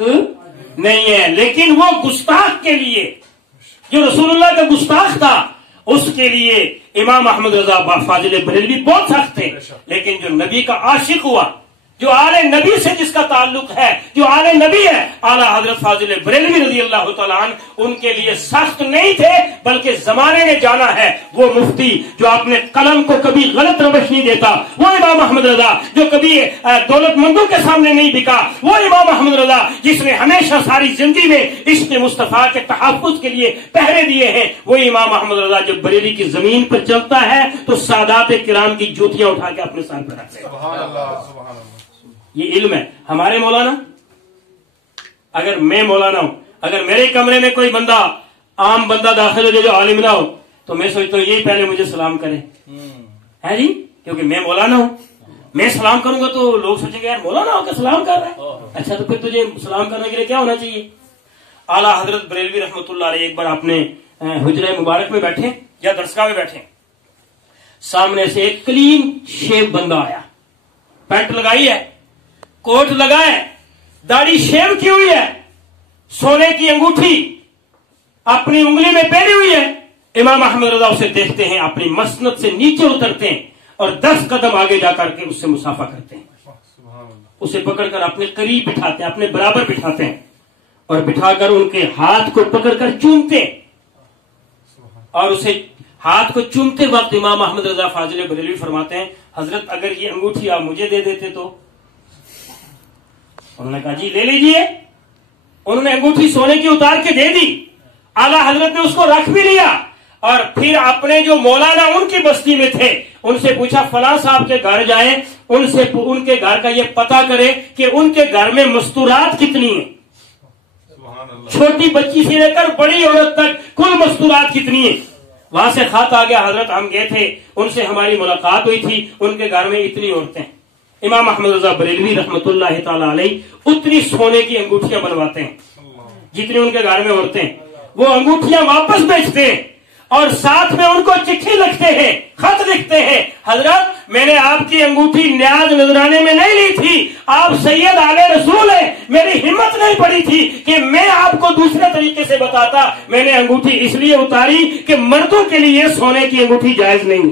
नहीं है, लेकिन वो गुस्ताख के लिए, जो रसूलुल्लाह का गुस्ताख था, उसके लिए इमाम अहमद रजा फाजिल बरेलवी बहुत सख्त थे। लेकिन जो नबी का आशिक हुआ, जो आले नबी से जिसका ताल्लुक है, जो आले नबी है, आला हजरत फाजिल बरेलवी रजी अल्लाह तआला अन्हु, उनके लिए सख्त नहीं थे, बल्कि जमाने ने जाना है वो मुफ्ती जो अपने कलम को कभी गलत रवश नहीं देता, वो इमाम अहमद रजा जो कभी दौलतमंदों के सामने नहीं बिका, वो इमाम अहमद रजा जिसने हमेशा सारी जिंदगी में इश्क मुस्तफा के तहफ्फुज के लिए पहरे दिए हैं, वो इमाम अहमद रजा जब बरेली की जमीन पर चलता है तो सादात किराम की जूतियां उठा के अपने सर पर रखते हैं। ये इल्म है। हमारे मौलाना, अगर मैं मौलाना हूं, अगर मेरे कमरे में कोई बंदा, आम बंदा दाखिल हो जो आलिम ना हो, तो मैं सोचता हूँ यही पहले मुझे सलाम करे, है जी, क्योंकि मैं मौलाना हूं। मैं सलाम करूंगा तो लोग सोचेंगे यार मौलाना होकर सलाम कर रहा है, अच्छा तो फिर तुझे सलाम करने के लिए क्या होना चाहिए। आला हजरत बरेलवी रहमतुल्लाह अलैह एक बार आपने हुजरा मुबारक में बैठे या दरसगाह में बैठे, सामने से एक क्लीन शेव बंदा आया, पैंट लगाई है, कोट लगा है, दाढ़ी शेव की हुई है, सोने की अंगूठी अपनी उंगली में पहनी हुई है। इमाम अहमद रजा उसे देखते हैं, अपनी मसनद से नीचे उतरते हैं और 10 कदम आगे जाकर के उससे मुसाफा करते हैं, उसे पकड़कर अपने करीब बिठाते हैं, अपने बराबर बिठाते हैं और बिठाकर उनके हाथ को पकड़कर चूमते हैं। और उसे हाथ को चूमते वक्त इमाम अहमद रजा फाजिल बरेलवी फरमाते हैं, हजरत अगर ये अंगूठी आप मुझे दे देते तो। उन्होंने कहा जी ले लीजिए। उन्होंने अंगूठी सोने की उतार के दे दी। आला हजरत ने उसको रख भी लिया और फिर अपने जो मौलाना उनकी बस्ती में थे उनसे पूछा फलां साहब के घर जाएं, उनसे उनके घर का ये पता करें कि उनके घर में मस्तूरात कितनी है, छोटी बच्ची से लेकर बड़ी औरत तक कुल मस्तूरात कितनी है। वहां से खत आ गया, हजरत हम गए थे, उनसे हमारी मुलाकात हुई थी, उनके घर में इतनी औरतें। इमाम अहमद रजा बरेलवी रहमतुल्लाह तआला अलैह उतनी सोने की अंगूठियां बनवाते हैं जितनी उनके घर में औरतें, वो अंगूठियां वापस बेचते हैं और साथ में उनको चिट्ठी लिखते हैं, खत लिखते हैं, हजरत मैंने आपकी अंगूठी न्याज नजराने में नहीं ली थी, आप सैयद आले रसूल हैं, मेरी हिम्मत नहीं पड़ी थी कि मैं आपको दूसरे तरीके से बताता, मैंने अंगूठी इसलिए उतारी कि मर्दों के लिए सोने की अंगूठी जायज नहीं है,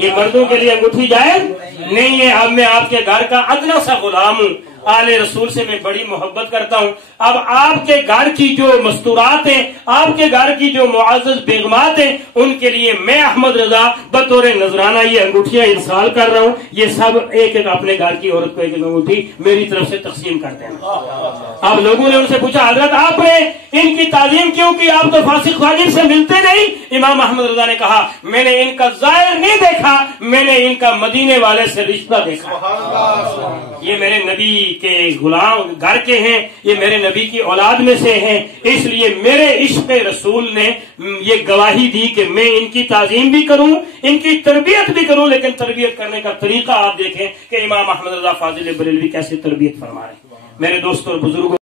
ये मर्दों के लिए अंगूठी जायज नहीं है। अब मैं आपके घर का अदना सा गुलाम हूं, आले रसूल से मैं बड़ी मोहब्बत करता हूं। अब आपके घर की जो मस्तूरात हैं, आपके घर की जो मुआज़्ज़ज़ बेगमात हैं, उनके लिए मैं अहमद रजा बतौर नजराना ये अंगूठियां इरसाल कर रहा हूं, ये सब एक एक अपने घर की औरत को एक एक अंगूठी मेरी तरफ से तकसीम कर देना। अब लोगों ने उनसे पूछा हजरत आपने इनकी ताज़ीम क्यों की, आप तो फासिक फाजिर से मिलते नहीं। इमाम अहमद रजा ने कहा मैंने इनका जाहिर नहीं देखा, मैंने इनका मदीने वाले से रिश्ता देखा। ये मेरे नबी के गुलाम घर के हैं, ये मेरे नबी की औलाद में से हैं, इसलिए मेरे इश्क रसूल ने ये गवाही दी कि मैं इनकी ताज़ीम भी करूं, इनकी तरबियत भी करूं, लेकिन तरबियत करने का तरीका आप देखें कि इमाम अहमद रजा फाजिल बरेलवी कैसे तरबियत फरमा रहे हैं। मेरे दोस्तों और बुजुर्गों,